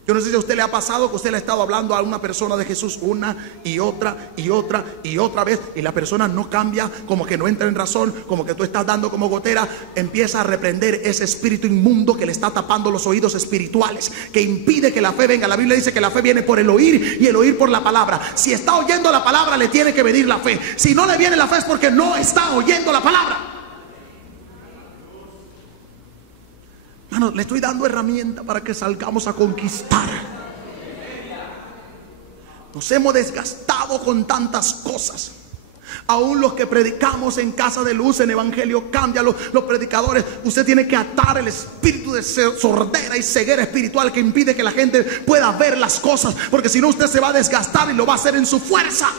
Yo no sé si a usted le ha pasado que usted le ha estado hablando a una persona de Jesús una y otra y otra y otra vez, y la persona no cambia, como que no entra en razón, como que tú estás dando como gotera. Empieza a reprender ese espíritu inmundo que le está tapando los oídos espirituales, que impide que la fe venga. La Biblia dice que la fe viene por el oír y el oír por la palabra. Si está oyendo la palabra, le tiene que venir la fe. Si no le viene la fe, es porque no está oyendo la palabra. Hermano, le estoy dando herramienta para que salgamos a conquistar. Nos hemos desgastado con tantas cosas. Aún los que predicamos en Casa de Luz, en Evangelio Cambia, los predicadores, usted tiene que atar el espíritu de sordera y ceguera espiritual que impide que la gente pueda ver las cosas, porque si no, usted se va a desgastar y lo va a hacer en su fuerza.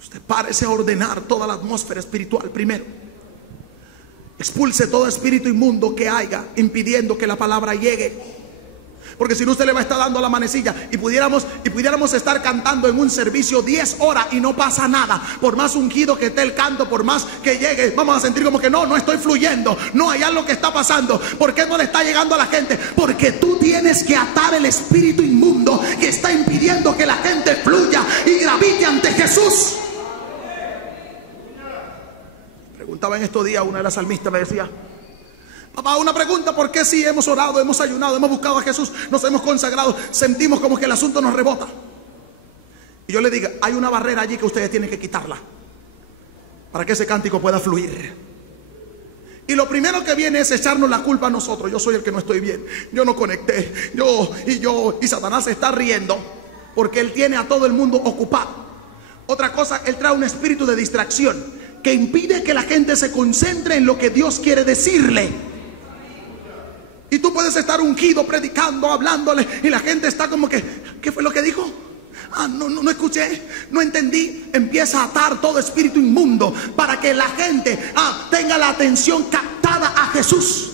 Usted párese a ordenar toda la atmósfera espiritual primero. Expulse todo espíritu inmundo que haya impidiendo que la palabra llegue. Porque si no, usted le va a estar dando la manecilla y pudiéramos estar cantando en un servicio 10 horas y no pasa nada. Por más ungido que esté el canto, por más que llegue, vamos a sentir como que no estoy fluyendo, no hay algo que está pasando. ¿Por qué no le está llegando a la gente? Porque tú tienes que atar el espíritu inmundo que está impidiendo que la gente fluya y gravite ante Jesús. Preguntaba en estos días, una de las salmistas me decía: papá, una pregunta, ¿por qué si hemos orado, hemos ayunado, hemos buscado a Jesús, nos hemos consagrado, sentimos como que el asunto nos rebota? Y yo le digo, hay una barrera allí que ustedes tienen que quitarla para que ese cántico pueda fluir. Y lo primero que viene es echarnos la culpa a nosotros. Yo soy el que no estoy bien, yo no conecté, y Satanás se está riendo porque él tiene a todo el mundo ocupado. Otra cosa, él trae un espíritu de distracción que impide que la gente se concentre en lo que Dios quiere decirle. Y tú puedes estar ungido, predicando, hablándole, y la gente está como que, ¿qué fue lo que dijo? No escuché, no entendí. Empieza a atar todo espíritu inmundo para que la gente tenga la atención captada a Jesús.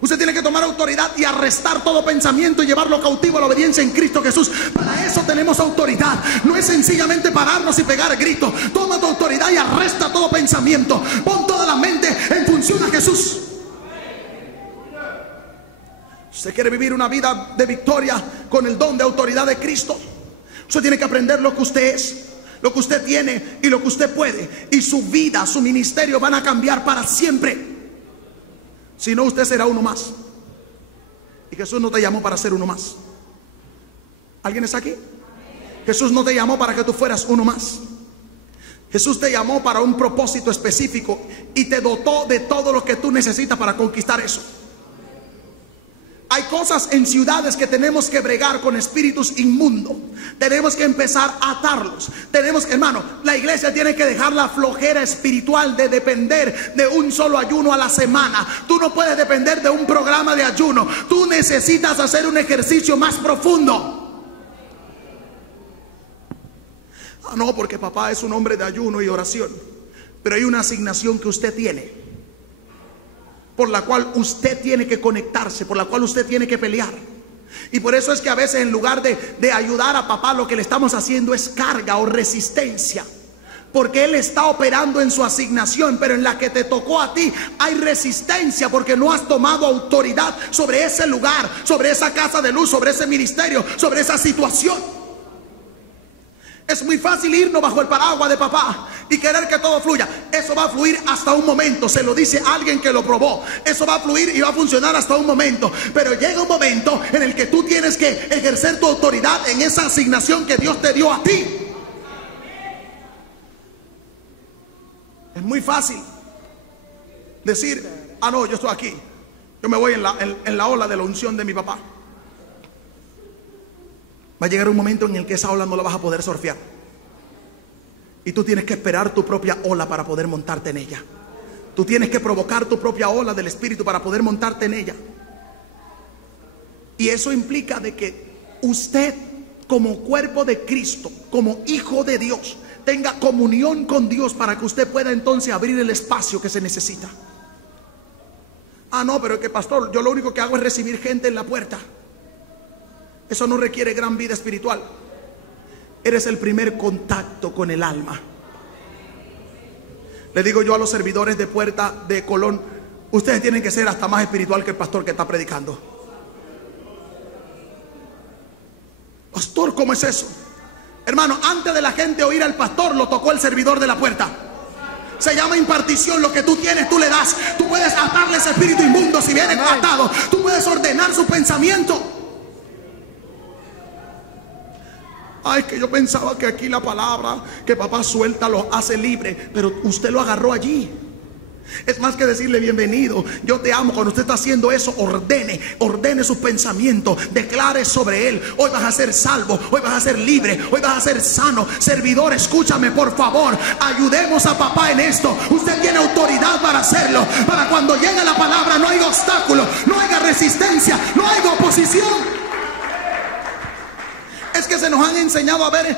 Usted tiene que tomar autoridad y arrestar todo pensamiento y llevarlo cautivo a la obediencia en Cristo Jesús. Para eso tenemos autoridad. No es sencillamente pararnos y pegar gritos. Toma tu autoridad y arresta todo pensamiento. Pon toda la mente en función a Jesús. Usted quiere vivir una vida de victoria con el don de autoridad de Cristo. Usted tiene que aprender lo que usted es, lo que usted tiene y lo que usted puede. Y su vida, su ministerio van a cambiar para siempre. Si no, usted será uno más. Y Jesús no te llamó para ser uno más. ¿Alguien está aquí? Jesús no te llamó para que tú fueras uno más. Jesús te llamó para un propósito específico y te dotó de todo lo que tú necesitas para conquistar eso. Hay cosas en ciudades que tenemos que bregar con espíritus inmundos. Tenemos que empezar a atarlos. Hermano, la iglesia tiene que dejar la flojera espiritual de depender de un solo ayuno a la semana. Tú no puedes depender de un programa de ayuno. Tú necesitas hacer un ejercicio más profundo. No, porque papá es un hombre de ayuno y oración. Pero hay una asignación que usted tiene, por la cual usted tiene que conectarse, por la cual usted tiene que pelear. Y por eso es que a veces, en lugar de ayudar a papá, lo que le estamos haciendo es carga o resistencia, porque él está operando en su asignación, pero en la que te tocó a ti hay resistencia, porque no has tomado autoridad sobre ese lugar, sobre esa casa de luz, sobre ese ministerio, sobre esa situación. Es muy fácil irnos bajo el paraguas de papá y querer que todo fluya. Eso va a fluir hasta un momento. Se lo dice alguien que lo probó. Eso va a fluir y va a funcionar hasta un momento. Pero llega un momento en el que tú tienes que ejercer tu autoridad en esa asignación que Dios te dio a ti. Es muy fácil decir: no, yo estoy aquí, yo me voy en la ola de la unción de mi papá. Va a llegar un momento en el que esa ola no la vas a poder surfear. Y tú tienes que esperar tu propia ola para poder montarte en ella. Tú tienes que provocar tu propia ola del Espíritu para poder montarte en ella. Y eso implica de que usted, como cuerpo de Cristo, como hijo de Dios, tenga comunión con Dios para que usted pueda entonces abrir el espacio que se necesita. No, pero es que, pastor, yo lo único que hago es recibir gente en la puerta. Eso no requiere gran vida espiritual. Eres el primer contacto con el alma. Le digo yo a los servidores de puerta de Colón: ustedes tienen que ser hasta más espiritual que el pastor que está predicando. Pastor, ¿cómo es eso? Hermano, antes de la gente oír al pastor, lo tocó el servidor de la puerta. Se llama impartición. Lo que tú tienes, tú le das. Tú puedes atarle ese espíritu inmundo si viene atado. Tú puedes ordenar su pensamiento. Que yo pensaba que aquí la palabra que papá suelta lo hace libre, pero usted lo agarró allí. Es más que decirle: bienvenido, yo te amo. Cuando usted está haciendo eso, ordene sus pensamientos, declare sobre él: hoy vas a ser salvo, hoy vas a ser libre, hoy vas a ser sano. Servidor, escúchame, por favor, ayudemos a papá en esto. Usted tiene autoridad para hacerlo, para cuando llegue la palabra no haya obstáculo, no haya resistencia, no haya oposición. Es que se nos han enseñado a ver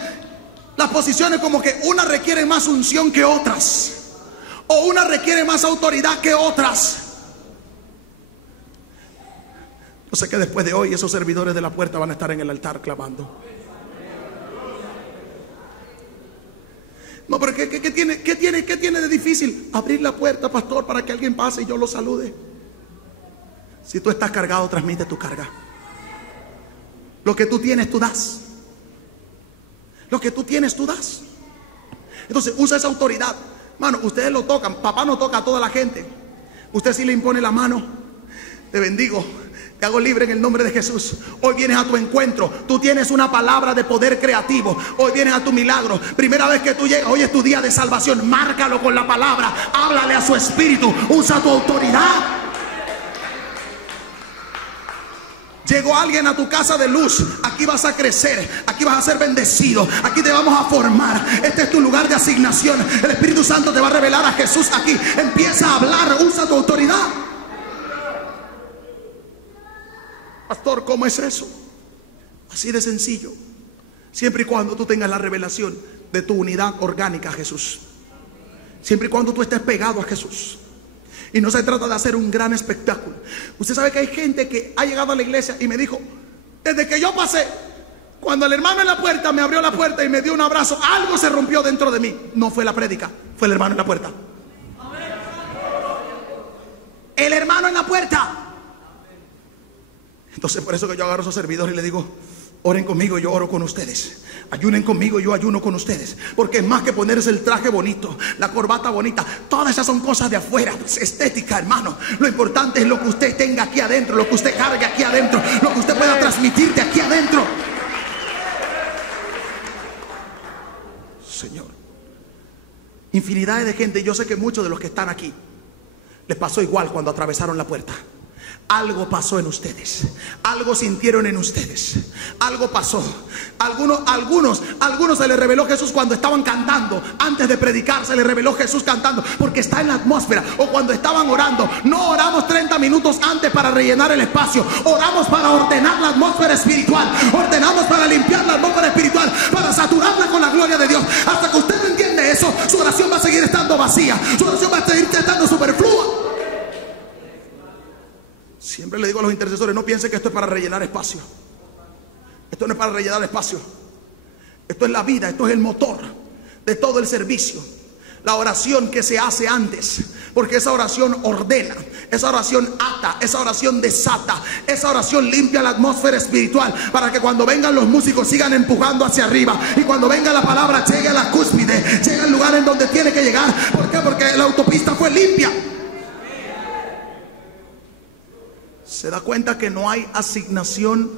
las posiciones como que unas requieren más unción que otras, o unas requieren más autoridad que otras. Yo sé que después de hoy esos servidores de la puerta van a estar en el altar clamando. No, pero ¿qué tiene de difícil abrir la puerta, pastor, para que alguien pase y yo lo salude? Si tú estás cargado, transmite tu carga. Lo que tú tienes, tú das. Lo que tú tienes, tú das. Entonces usa esa autoridad. Mano, ustedes lo tocan. Papá no toca a toda la gente. Usted sí le impone la mano. Te bendigo, te hago libre en el nombre de Jesús. Hoy vienes a tu encuentro. Tú tienes una palabra de poder creativo. Hoy vienes a tu milagro. Primera vez que tú llegas, hoy es tu día de salvación. Márcalo con la palabra. Háblale a su espíritu. Usa tu autoridad. Llegó alguien a tu casa de luz. Aquí vas a crecer. Aquí vas a ser bendecido. Aquí te vamos a formar. Este es tu lugar de asignación. El Espíritu Santo te va a revelar a Jesús aquí. Empieza a hablar. Usa tu autoridad. Pastor, ¿cómo es eso? Así de sencillo. Siempre y cuando tú tengas la revelación de tu unidad orgánica a Jesús. Siempre y cuando tú estés pegado a Jesús. Y no se trata de hacer un gran espectáculo. Usted sabe que hay gente que ha llegado a la iglesia y me dijo: desde que yo pasé, cuando el hermano en la puerta me abrió la puerta y me dio un abrazo, algo se rompió dentro de mí. No fue la prédica, fue el hermano en la puerta. El hermano en la puerta. Entonces por eso que yo agarro a esos servidores y le digo: oren conmigo, yo oro con ustedes. Ayunen conmigo, yo ayuno con ustedes. Porque es más que ponerse el traje bonito, la corbata bonita. Todas esas son cosas de afuera, pues, estética, hermano. Lo importante es lo que usted tenga aquí adentro, lo que usted cargue aquí adentro, lo que usted pueda transmitir de aquí adentro. Señor, infinidades de gente. Yo sé que muchos de los que están aquí les pasó igual cuando atravesaron la puerta. Algo pasó en ustedes. Algo sintieron en ustedes. Algo pasó. Algunos se les reveló Jesús cuando estaban cantando. Antes de predicar se les reveló Jesús cantando, porque está en la atmósfera. O cuando estaban orando. No oramos 30 minutos antes para rellenar el espacio. Oramos para ordenar la atmósfera espiritual. Ordenamos para limpiar la atmósfera espiritual, para saturarla con la gloria de Dios. Hasta que usted no entiende eso, su oración va a seguir estando vacía. Su oración va a seguir estando superflua. Siempre le digo a los intercesores: no piensen que esto es para rellenar espacio. Esto no es para rellenar espacio. Esto es la vida, esto es el motor de todo el servicio. La oración que se hace antes, porque esa oración ordena, esa oración ata, esa oración desata, esa oración limpia la atmósfera espiritual, para que cuando vengan los músicos sigan empujando hacia arriba, y cuando venga la palabra llegue a la cúspide, llegue al lugar en donde tiene que llegar. ¿Por qué? Porque la autopista fue limpia. ¿Se da cuenta que no hay asignación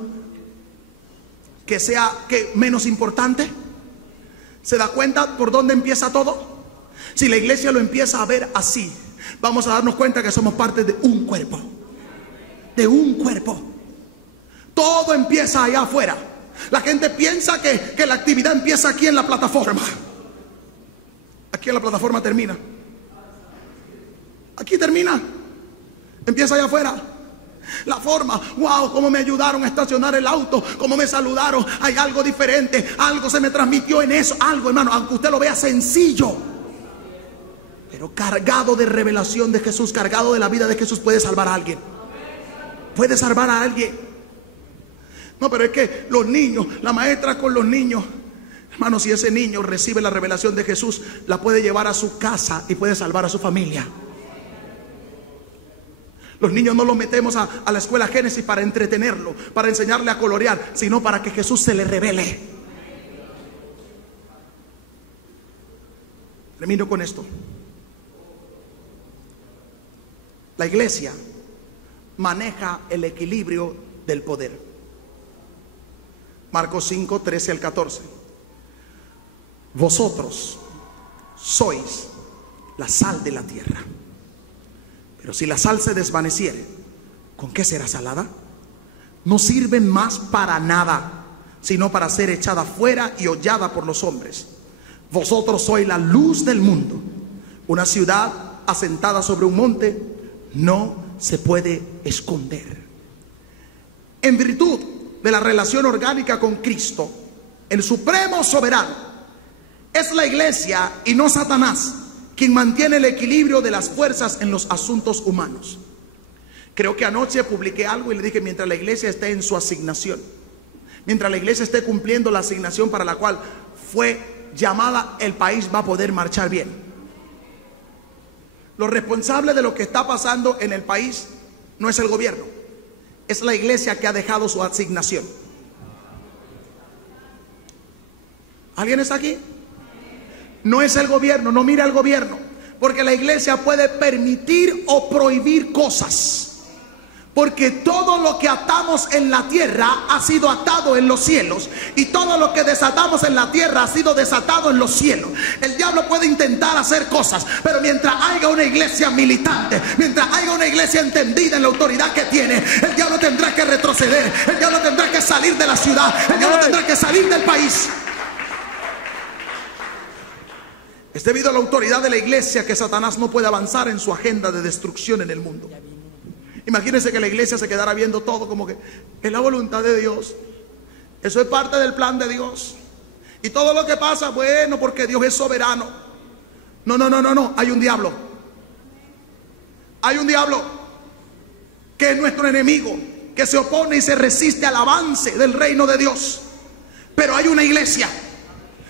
que sea menos importante? ¿Se da cuenta por dónde empieza todo? Si la iglesia lo empieza a ver así, vamos a darnos cuenta que somos parte de un cuerpo. De un cuerpo. Todo empieza allá afuera. La gente piensa que la actividad empieza aquí en la plataforma. Aquí en la plataforma termina. Aquí termina. Empieza allá afuera. La forma, wow, cómo me ayudaron a estacionar el auto, cómo me saludaron, hay algo diferente, algo se me transmitió en eso, algo, hermano, aunque usted lo vea sencillo, pero cargado de revelación de Jesús, cargado de la vida de Jesús, puede salvar a alguien. Puede salvar a alguien. No, pero es que los niños, la maestra con los niños, hermano, si ese niño recibe la revelación de Jesús, la puede llevar a su casa y puede salvar a su familia. Los niños no los metemos a la escuela Génesis para entretenerlo, para enseñarle a colorear, sino para que Jesús se le revele. Termino con esto. La iglesia maneja el equilibrio del poder. Marcos 5, 13 al 14. Vosotros sois la sal de la tierra. Pero si la sal se desvaneciere, ¿con qué será salada? No sirven más para nada, sino para ser echada fuera y hollada por los hombres. Vosotros sois la luz del mundo. Una ciudad asentada sobre un monte no se puede esconder. En virtud de la relación orgánica con Cristo, el supremo soberano, es la iglesia y no Satanás quien mantiene el equilibrio de las fuerzas en los asuntos humanos. Creo que anoche publiqué algo y le dije: mientras la iglesia esté en su asignación, mientras la iglesia esté cumpliendo la asignación para la cual fue llamada, el país va a poder marchar bien. Lo responsable de lo que está pasando en el país no es el gobierno, es la iglesia que ha dejado su asignación. ¿Alguien está aquí? No es el gobierno, no mire al gobierno, porque la iglesia puede permitir o prohibir cosas, porque todo lo que atamos en la tierra ha sido atado en los cielos, y todo lo que desatamos en la tierra ha sido desatado en los cielos. El diablo puede intentar hacer cosas, pero mientras haya una iglesia militante, mientras haya una iglesia entendida en la autoridad que tiene, el diablo tendrá que retroceder, el diablo tendrá que salir de la ciudad, el diablo tendrá que salir del país. Es debido a la autoridad de la iglesia que Satanás no puede avanzar en su agenda de destrucción en el mundo. Imagínense que la iglesia se quedara viendo todo como que es la voluntad de Dios, eso es parte del plan de Dios, y todo lo que pasa, bueno, porque Dios es soberano. No, hay un diablo. Hay un diablo que es nuestro enemigo, que se opone y se resiste al avance del reino de Dios. Pero hay una iglesia.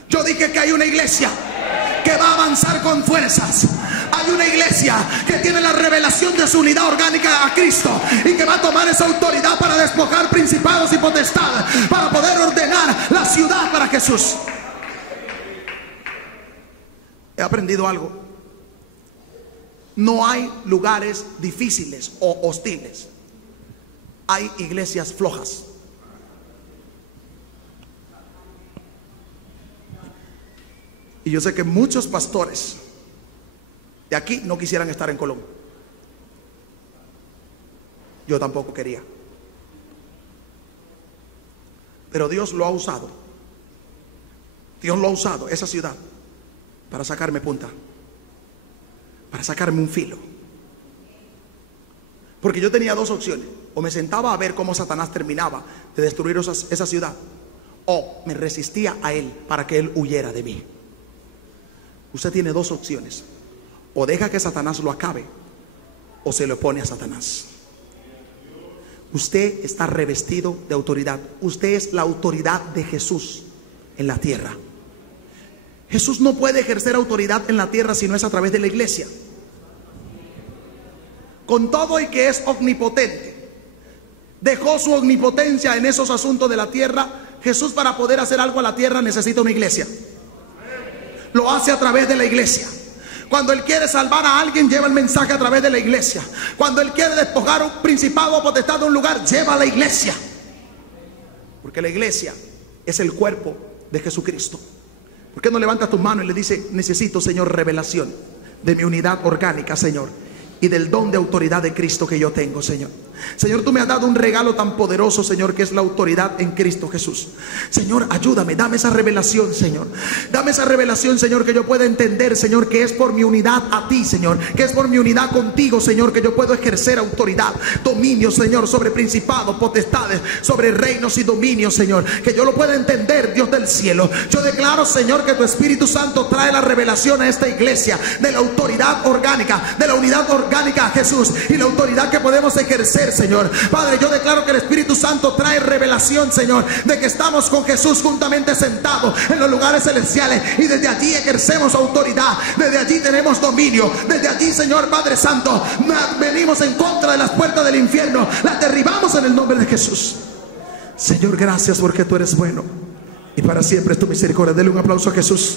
Yo dije que hay una iglesia que va a avanzar con fuerzas. Hay una iglesia que tiene la revelación de su unidad orgánica a Cristo, y que va a tomar esa autoridad para despojar principados y potestades, para poder ordenar la ciudad para Jesús. He aprendido algo: no hay lugares difíciles o hostiles, hay iglesias flojas. Y yo sé que muchos pastores de aquí no quisieran estar en Colón. Yo tampoco quería. Pero Dios lo ha usado. Dios lo ha usado, esa ciudad, para sacarme punta, para sacarme un filo. Porque yo tenía dos opciones: o me sentaba a ver cómo Satanás terminaba de destruir esa ciudad, o me resistía a él para que él huyera de mí. Usted tiene dos opciones: o deja que Satanás lo acabe, o se le opone a Satanás. Usted está revestido de autoridad. Usted es la autoridad de Jesús en la tierra. Jesús no puede ejercer autoridad en la tierra si no es a través de la iglesia. Con todo y que es omnipotente, dejó su omnipotencia en esos asuntos de la tierra. Jesús, para poder hacer algo a la tierra, necesita una iglesia. Lo hace a través de la iglesia. Cuando Él quiere salvar a alguien, lleva el mensaje a través de la iglesia. Cuando Él quiere despojar a un principado o potestad de un lugar, lleva a la iglesia. Porque la iglesia es el cuerpo de Jesucristo. ¿Por qué no levantas tu mano y le dices: necesito, Señor, revelación de mi unidad orgánica, Señor, y del don de autoridad de Cristo que yo tengo, Señor? Señor, tú me has dado un regalo tan poderoso, Señor, que es la autoridad en Cristo Jesús. Señor, ayúdame, dame esa revelación, Señor. Dame esa revelación, Señor, que yo pueda entender, Señor, que es por mi unidad a ti, Señor, que es por mi unidad contigo, Señor, que yo puedo ejercer autoridad, dominio, Señor, sobre principados, potestades, sobre reinos y dominios, Señor. Que yo lo pueda entender, Dios del cielo. Yo declaro, Señor, que tu Espíritu Santo trae la revelación a esta iglesia de la autoridad orgánica, de la unidad orgánica a Jesús, y la autoridad que podemos ejercer, Señor. Padre, yo declaro que el Espíritu Santo trae revelación, Señor, de que estamos con Jesús juntamente sentados en los lugares celestiales, y desde allí ejercemos autoridad, desde allí tenemos dominio, desde allí, Señor Padre Santo, venimos en contra de las puertas del infierno, las derribamos en el nombre de Jesús. Señor, gracias porque tú eres bueno y para siempre es tu misericordia. Dele un aplauso a Jesús.